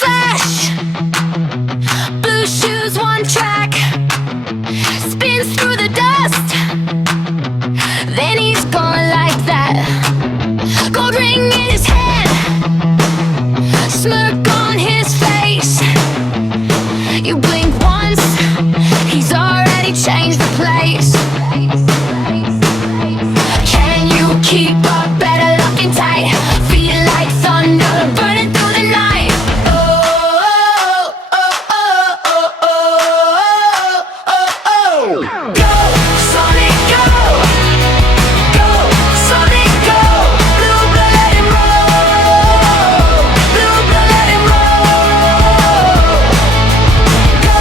flash, blue shoes, one track, spins through the dust, then he's gone like that. Gold ring in his hand, smirk on his face. You blink once, he's already changed the place. Can you keep up? Better looking tight, feel like thunder burning through the night. Oh, oh, oh, oh, oh, oh, oh. Go, Sonic, go. Go, Sonic, go. Blue blood, let him roll. Blue blood, let him roll. Go,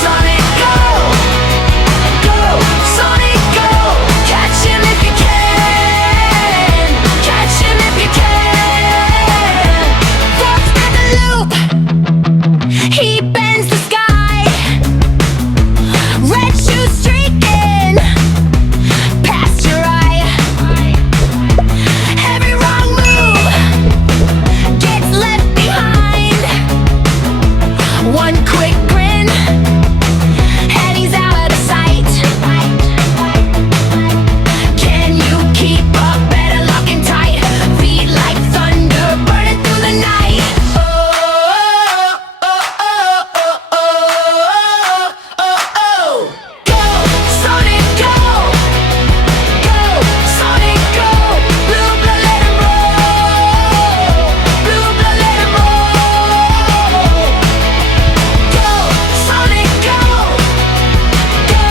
Sonic, go. Go, Sonic, go. Catch him if you can. Catch him if you can. Walks through the loop, he bends the sky. Red shoes streaking past your eye. Every wrong move gets left behind. One quick grin and he's out of sight. Can you keep up? Better locking tight, feet like thunder burning through the night. Oh, oh, oh, oh, oh, oh, oh, oh. Go, Sonic, go. Go, Sonic, go. Blue blood, let him roll. Blue blood, let him roll. Go, Sonic, go. Go,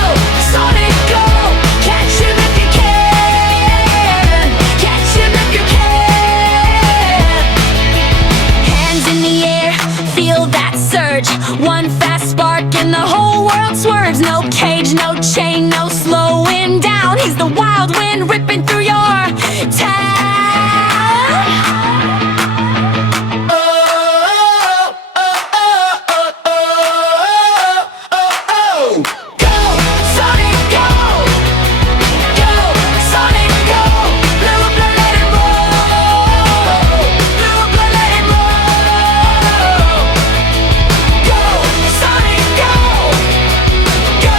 Sonic, go. Catch him if you can. Catch him if you can. Hands in the air, feel that surge. One fast spark and the whole world swerves. No cage, no chain, no slowing down. He's the wild wind ripping through your town. Oh, oh, oh, oh, oh, oh, oh. Go, Sonic, go. Go, Sonic, go. Blue blood, let him roll. Blue blood, let him roll. Go, Sonic, go. Go,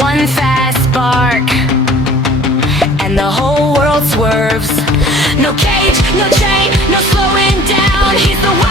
One fast spark, and the whole world swerves. No cage, no chain, no slowing down. He's the